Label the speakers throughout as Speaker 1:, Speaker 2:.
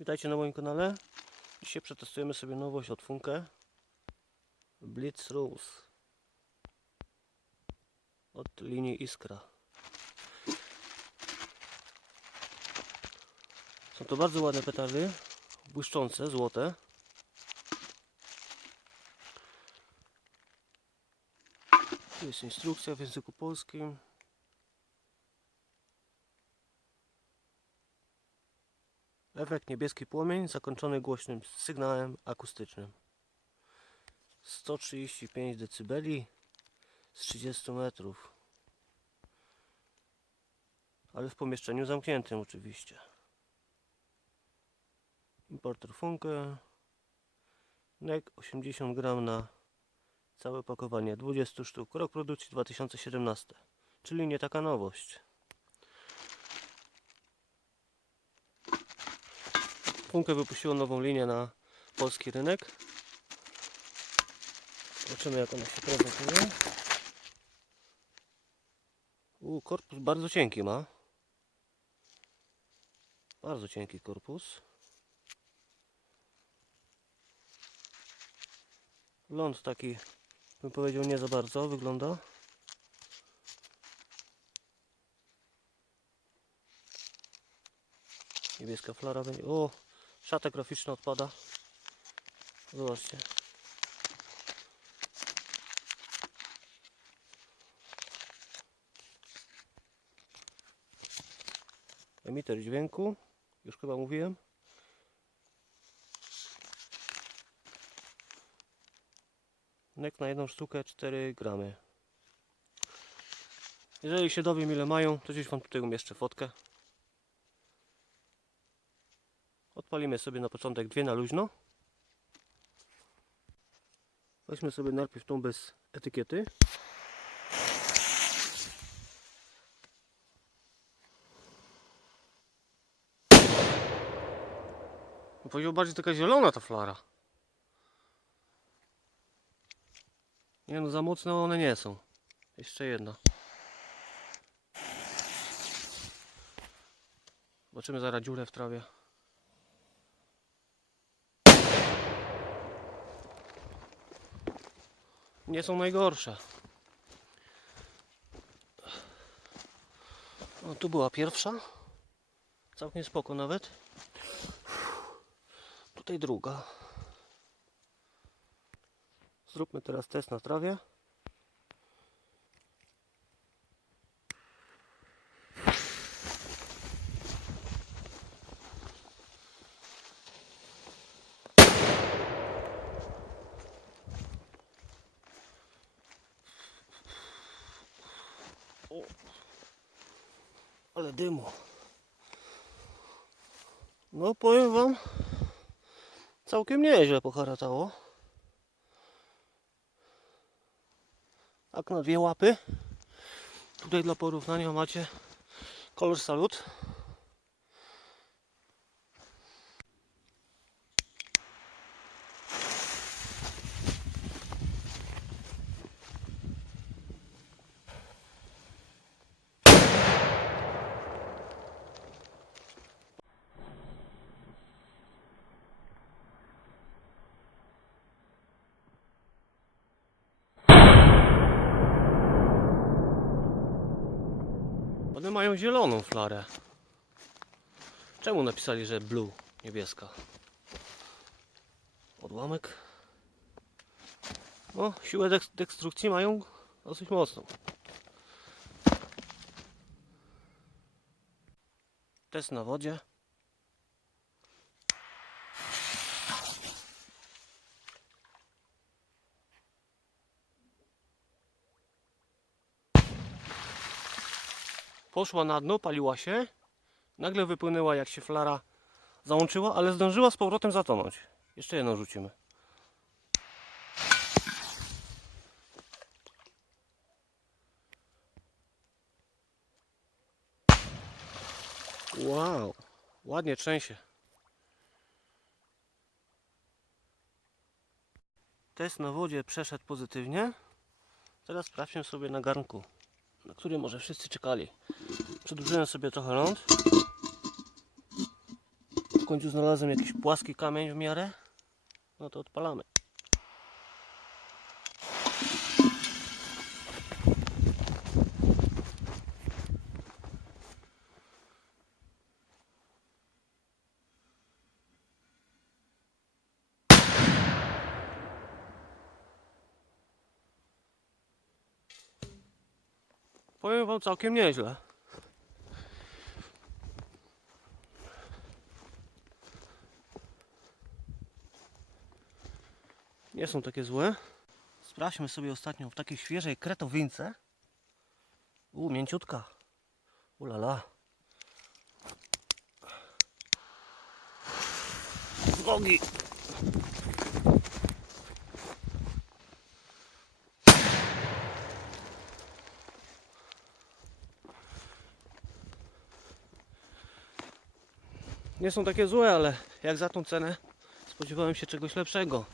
Speaker 1: Witajcie na moim kanale. Dzisiaj przetestujemy sobie nowość od Funke. Blitz Rose. Od linii Iskra. Są to bardzo ładne petardy. Błyszczące, złote. Tu jest instrukcja w języku polskim. Efekt niebieski płomień zakończony głośnym sygnałem akustycznym. 135 dB z 30 metrów. Ale w pomieszczeniu zamkniętym oczywiście. Importer Funke. NEC 80 gram na całe pakowanie 20 sztuk. Rok produkcji 2017. Czyli nie taka nowość. Funke wypuściło nową linię na polski rynek. Zobaczymy jak ona się prezentuje. U, korpus bardzo cienki ma. Bardzo cienki korpus. Ląd taki, bym powiedział, nie za bardzo wygląda. Niebieska flara będzie. O, szata graficzna odpada. Zobaczcie. Emiter dźwięku. Już chyba mówiłem. Nek na jedną sztukę 4 gramy. Jeżeli się dowiem ile mają, to gdzieś wam tutaj umieszczę fotkę. Odpalimy sobie na początek dwie na luźno. Weźmy sobie najpierw tą bez etykiety. Powiedział bardziej taka zielona ta flara. Nie no, za mocne one nie są. Jeszcze jedna. Zobaczymy zaraz dziurę w trawie. Nie są najgorsze. No tu była pierwsza. Całkiem spoko nawet. Tutaj druga. Zróbmy teraz test na trawie. O, ale dymu. No powiem wam, całkiem nieźle poharatało. Tak na dwie łapy. Tutaj dla porównania macie kolor salut. One mają zieloną flarę. Czemu napisali, że blue, niebieska? Odłamek. No, siłę dek- destrukcji mają dosyć mocną. Test na wodzie. Poszła na dno, paliła się. Nagle wypłynęła jak się flara załączyła, ale zdążyła z powrotem zatonąć. Jeszcze jedną rzucimy. Wow, ładnie trzęsie. Test na wodzie przeszedł pozytywnie. Teraz sprawdźmy sobie na garnku, na który może wszyscy czekali. Przedłużyłem sobie trochę ląd. w końcu znalazłem jakiś płaski kamień w miarę. No to odpalamy. Powiem wam całkiem nieźle. Nie są takie złe. Sprawdźmy sobie ostatnio w takiej świeżej kretowince. U, mięciutka. Ulala. Nogi. Nie są takie złe, ale jak za tą cenę spodziewałem się czegoś lepszego.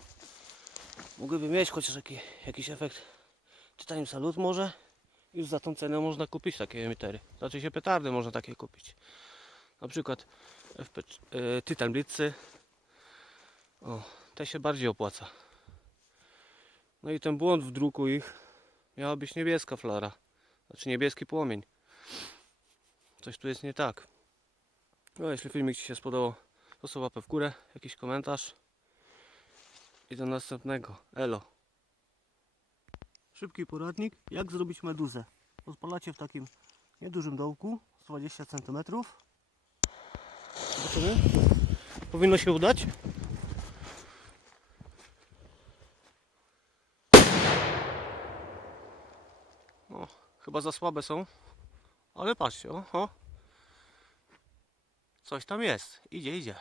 Speaker 1: Mogłyby mieć chociaż taki, jakiś efekt Titanium Salut może. Już za tą cenę można kupić takie emitery. Znaczy się petardy można takie kupić. Na przykład FP, y, Titan Blitzy. O, te się bardziej opłaca. No i ten błąd w druku ich miała być niebieska flara. Znaczy niebieski płomień. Coś tu jest nie tak. No, jeśli filmik Ci się spodobał, to łapę w górę, jakiś komentarz i do następnego. Elo. Szybki poradnik, jak zrobić meduzę. Rozpalacie w takim niedużym dołku, 120 cm. Zobaczymy. Powinno się udać. O, chyba za słabe są, ale patrzcie, o, o. Coś tam jest. Idzie, idzie.